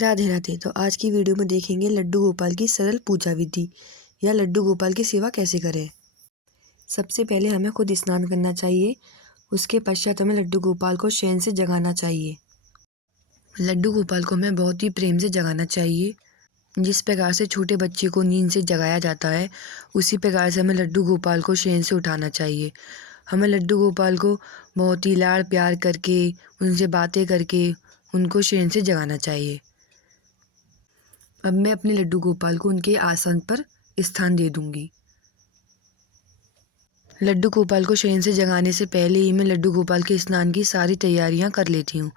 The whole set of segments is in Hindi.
राधे राधे। तो आज की वीडियो में देखेंगे लड्डू गोपाल की सरल पूजा विधि या लड्डू गोपाल की सेवा कैसे करें। सबसे पहले हमें खुद स्नान करना चाहिए। उसके पश्चात हमें लड्डू गोपाल को शयन से जगाना चाहिए। लड्डू गोपाल को हमें बहुत ही प्रेम से जगाना चाहिए। जिस प्रकार से छोटे बच्चे को नींद से जगाया जाता है, उसी प्रकार से हमें लड्डू गोपाल को शयन से उठाना चाहिए। हमें लड्डू गोपाल को बहुत ही लाड़ प्यार करके, उनसे बातें करके उनको शयन से जगाना चाहिए। अब मैं अपने लड्डू गोपाल को उनके आसन पर स्थान दे दूंगी। लड्डू गोपाल को शयन से जगाने से पहले ही मैं लड्डू गोपाल के स्नान की सारी तैयारियां कर लेती हूँ।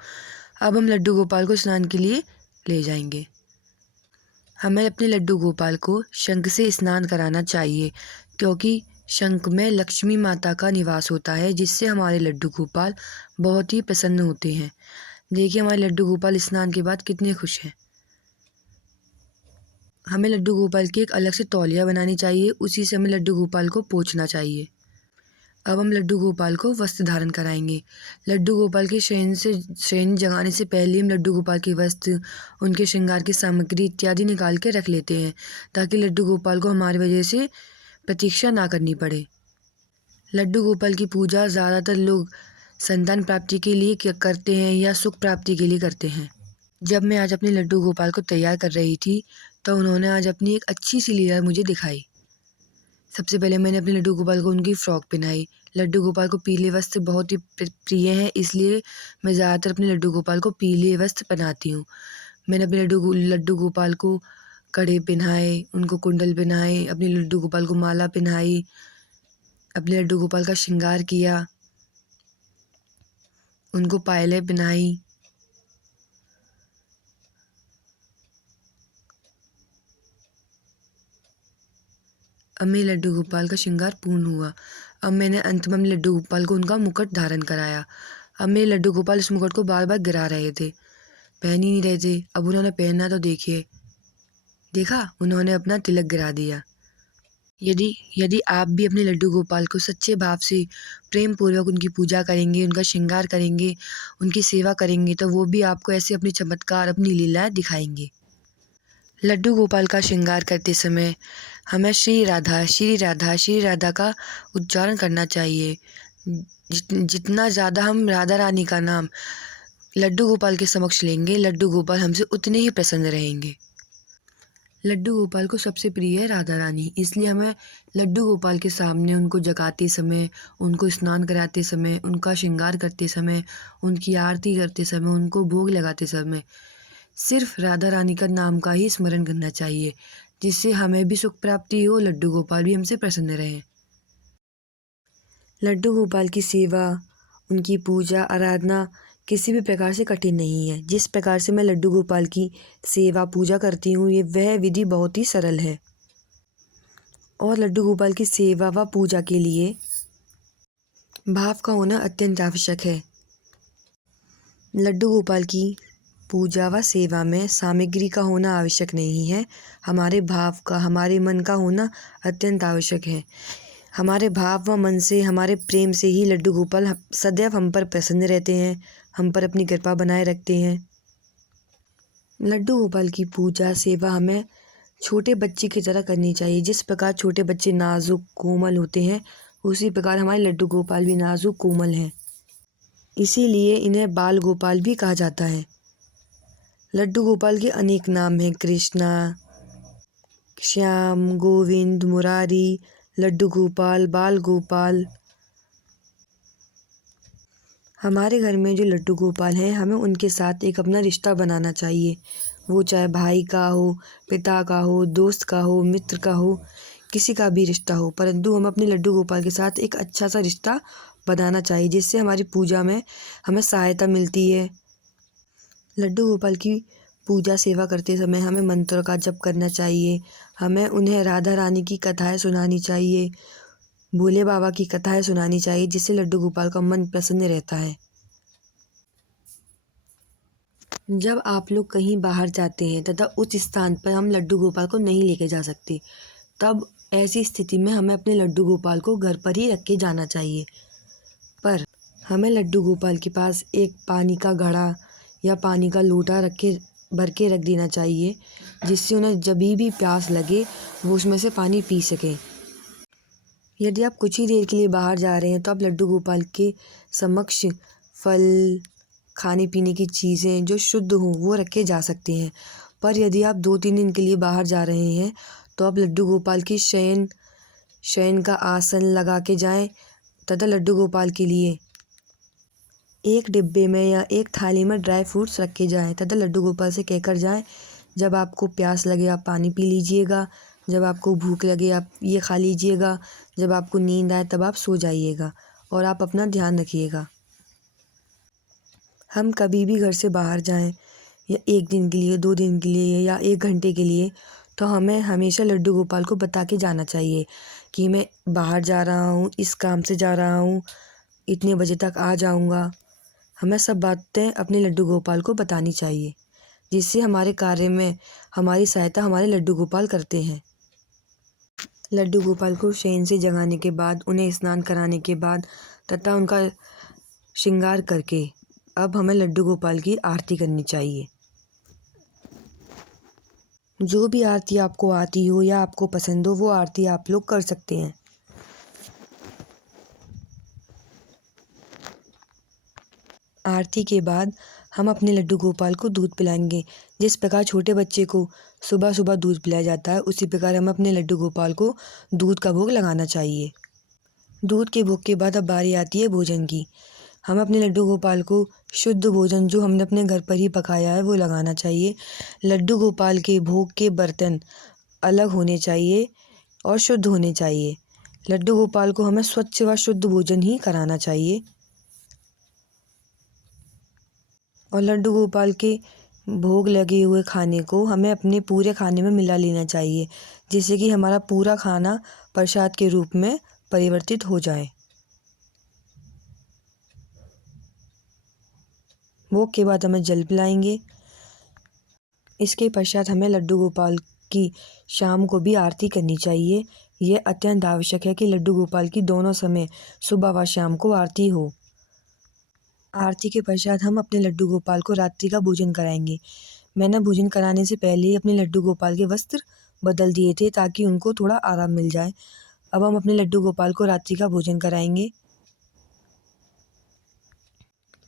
अब हम लड्डू गोपाल को स्नान के लिए ले जाएंगे। हमें अपने लड्डू गोपाल को शंख से स्नान कराना चाहिए, क्योंकि शंख में लक्ष्मी माता का निवास होता है, जिससे हमारे लड्डू गोपाल बहुत ही प्रसन्न होते हैं। देखिए हमारे लड्डू गोपाल स्नान के बाद कितने खुश हैं। हमें लड्डू गोपाल की एक अलग से तौलिया बनानी चाहिए, उसी से हमें लड्डू गोपाल को पोंछना चाहिए। अब हम लड्डू गोपाल को वस्त्र धारण कराएंगे। लड्डू गोपाल के शयन जगाने से पहले हम लड्डू गोपाल के वस्त्र, उनके श्रृंगार की सामग्री इत्यादि निकाल के रख लेते हैं, ताकि लड्डू गोपाल को हमारी वजह से प्रतीक्षा ना करनी पड़े। लड्डू गोपाल की पूजा ज़्यादातर लोग संतान प्राप्ति के लिए करते हैं या सुख प्राप्ति के लिए करते हैं। जब मैं आज अपने लड्डू गोपाल को तैयार कर रही थी, तो उन्होंने आज अपनी एक अच्छी सी लीला मुझे दिखाई। सबसे पहले मैंने अपने लड्डू गोपाल को उनकी फ्रॉक पहनाई। लड्डू गोपाल को पीले वस्त्र बहुत ही प्रिय हैं, इसलिए मैं ज़्यादातर अपने लड्डू गोपाल को पीले वस्त्र पहनाती हूँ। मैंने अपने लड्डू गोपाल को कड़े पहनाए, उनको कुंडल पहनाए, अपने लड्डू गोपाल को माला पहनाई, अपने लड्डू गोपाल का श्रृंगार किया, उनको पायलें पहनाई। अब मेरे लड्डू गोपाल का श्रृंगार पूर्ण हुआ। अब मैंने अंत में लड्डू गोपाल को उनका मुकुट धारण कराया। अब मेरे लड्डू गोपाल इस मुकुट को बार बार गिरा रहे थे, पहन ही नहीं रहे थे। अब उन्होंने पहनना तो देखा उन्होंने अपना तिलक गिरा दिया। यदि आप भी अपने लड्डू गोपाल को सच्चे भाव से प्रेम पूर्वक उनकी पूजा करेंगे, उनका श्रृंगार करेंगे, उनकी सेवा करेंगे, तो वो भी आपको ऐसे अपने चमत्कार, अपनी लीलाएं दिखाएंगे। लड्डू गोपाल का श्रृंगार करते समय हमें श्री राधा श्री राधा श्री राधा का उच्चारण करना चाहिए। जितना ज़्यादा हम राधा रानी का नाम लड्डू गोपाल के समक्ष लेंगे, लड्डू गोपाल हमसे उतने ही प्रसन्न रहेंगे। लड्डू गोपाल को सबसे प्रिय है राधा रानी, इसलिए हमें लड्डू गोपाल के सामने उनको जगाते समय, उनको स्नान कराते समय, उनका श्रृंगार करते समय, उनकी आरती करते समय, उनको भोग लगाते समय सिर्फ राधा रानी का नाम का ही स्मरण करना चाहिए, जिससे हमें भी सुख प्राप्ति हो, लड्डू गोपाल भी हमसे प्रसन्न रहें। लड्डू गोपाल की सेवा, उनकी पूजा आराधना किसी भी प्रकार से कठिन नहीं है। जिस प्रकार से मैं लड्डू गोपाल की सेवा पूजा करती हूँ, वह विधि बहुत ही सरल है। और लड्डू गोपाल की सेवा व पूजा के लिए भाव का होना अत्यंत आवश्यक है। लड्डू गोपाल की पूजा व सेवा में सामग्री का होना आवश्यक नहीं है, हमारे भाव का, हमारे मन का होना अत्यंत आवश्यक है। हमारे भाव व मन से, हमारे प्रेम से ही लड्डू गोपाल सदैव हम पर प्रसन्न रहते हैं, हम पर अपनी कृपा बनाए रखते हैं। लड्डू गोपाल की पूजा सेवा हमें छोटे बच्चे की तरह करनी चाहिए। जिस प्रकार छोटे बच्चे नाजुक कोमल होते हैं, उसी प्रकार हमारे लड्डू गोपाल भी नाजुक कोमल हैं, इसीलिए इन्हें बाल गोपाल भी कहा जाता है। लड्डू गोपाल के अनेक नाम हैं, कृष्णा, श्याम, गोविंद, मुरारी, लड्डू गोपाल, बाल गोपाल। हमारे घर में जो लड्डू गोपाल हैं, हमें उनके साथ एक अपना रिश्ता बनाना चाहिए। वो चाहे भाई का हो, पिता का हो, दोस्त का हो, मित्र का हो, किसी का भी रिश्ता हो, परंतु हम अपने लड्डू गोपाल के साथ एक अच्छा सा रिश्ता बनाना चाहिए, जिससे हमारी पूजा में हमें सहायता मिलती है। लड्डू गोपाल की पूजा सेवा करते समय हमें मंत्रों का जप करना चाहिए। हमें उन्हें राधा रानी की कथाएं सुनानी चाहिए, भोले बाबा की कथाएं सुनानी चाहिए, जिससे लड्डू गोपाल का मन प्रसन्न रहता है। जब आप लोग कहीं बाहर जाते हैं तथा उस स्थान पर हम लड्डू गोपाल को नहीं लेके जा सकते, तब ऐसी स्थिति में हमें अपने लड्डू गोपाल को घर पर ही रख के जाना चाहिए। पर हमें लड्डू गोपाल के पास एक पानी का घड़ा या पानी का लोटा रख के भर के रख देना चाहिए, जिससे उन्हें जब भी प्यास लगे वो उसमें से पानी पी सकें। यदि आप कुछ ही देर के लिए बाहर जा रहे हैं तो आप लड्डू गोपाल के समक्ष फल, खाने पीने की चीज़ें जो शुद्ध हों वो रखे जा सकते हैं। पर यदि आप 2-3 दिन के लिए बाहर जा रहे हैं तो आप लड्डू गोपाल की शयन का आसन लगा के जाएं तथा लड्डू गोपाल के लिए एक डिब्बे में या एक थाली में ड्राई फ्रूट्स रखे जाएं तथा लड्डू गोपाल से कहकर जाएं, जब आपको प्यास लगे आप पानी पी लीजिएगा, जब आपको भूख लगे आप ये खा लीजिएगा, जब आपको नींद आए तब आप सो जाइएगा और आप अपना ध्यान रखिएगा। हम कभी भी घर से बाहर जाएं या 1 दिन के लिए, 2 दिन के लिए या 1 घंटे के लिए, तो हमें हमेशा लड्डू गोपाल को बता के जाना चाहिए कि मैं बाहर जा रहा हूँ, इस काम से जा रहा हूँ, इतने बजे तक आ जाऊँगा। हमें सब बातें अपने लड्डू गोपाल को बतानी चाहिए, जिससे हमारे कार्य में हमारी सहायता हमारे लड्डू गोपाल करते हैं। लड्डू गोपाल को शयन से जगाने के बाद, उन्हें स्नान कराने के बाद तथा उनका श्रृंगार करके अब हमें लड्डू गोपाल की आरती करनी चाहिए। जो भी आरती आपको आती हो या आपको पसंद हो वो आरती आप लोग कर सकते हैं। आरती के बाद हम अपने लड्डू गोपाल को दूध पिलाएंगे। जिस प्रकार छोटे बच्चे को सुबह सुबह दूध पिलाया जाता है, उसी प्रकार हम अपने लड्डू गोपाल को दूध का भोग लगाना चाहिए। दूध के भोग के बाद अब बारी आती है भोजन की। हम अपने लड्डू गोपाल को शुद्ध भोजन जो हमने अपने घर पर ही पकाया है वो लगाना चाहिए। लड्डू गोपाल के भोग के बर्तन अलग होने चाहिए और शुद्ध होने चाहिए। लड्डू गोपाल को हमें स्वच्छ व शुद्ध भोजन ही कराना चाहिए और लड्डू गोपाल के भोग लगे हुए खाने को हमें अपने पूरे खाने में मिला लेना चाहिए, जिससे कि हमारा पूरा खाना प्रसाद के रूप में परिवर्तित हो जाए। भोग के बाद हमें जल पिलाएंगे। इसके पश्चात हमें लड्डू गोपाल की शाम को भी आरती करनी चाहिए। यह अत्यंत आवश्यक है कि लड्डू गोपाल की दोनों समय सुबह व शाम को आरती हो। आरती के पश्चात हम अपने लड्डू गोपाल को रात्रि का भोजन कराएंगे। मैंने भोजन कराने से पहले ही अपने लड्डू गोपाल के वस्त्र बदल दिए थे ताकि उनको थोड़ा आराम मिल जाए। अब हम अपने लड्डू गोपाल को रात्रि का भोजन कराएंगे।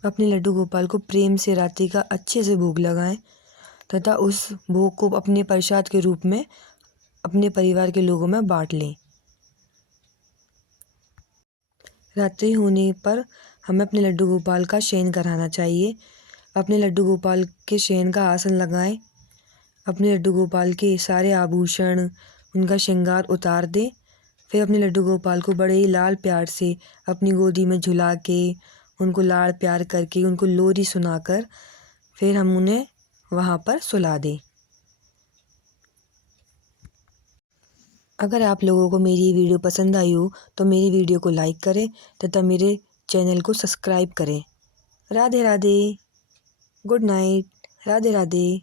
अपने लड्डू गोपाल को प्रेम से रात्रि का अच्छे से भोग लगाएं तथा उस भोग को अपने प्रसाद के रूप में अपने परिवार के लोगों में बांट लें। रात्रि होने पर हमें अपने लड्डू गोपाल का शयन कराना चाहिए। अपने लड्डू गोपाल के शयन का आसन लगाएं। अपने लड्डू गोपाल के सारे आभूषण, उनका श्रृंगार उतार दें। फिर अपने लड्डू गोपाल को बड़े ही लाड प्यार से अपनी गोदी में झुला के, उनको लाड़ प्यार करके, उनको लोरी सुनाकर फिर हम उन्हें वहाँ पर सुला दें। अगर आप लोगों को मेरी वीडियो पसंद आई हो तो मेरी वीडियो को लाइक करें तथा मेरे चैनल को सब्सक्राइब करें। Radhe Radhe, good night, Radhe Radhe.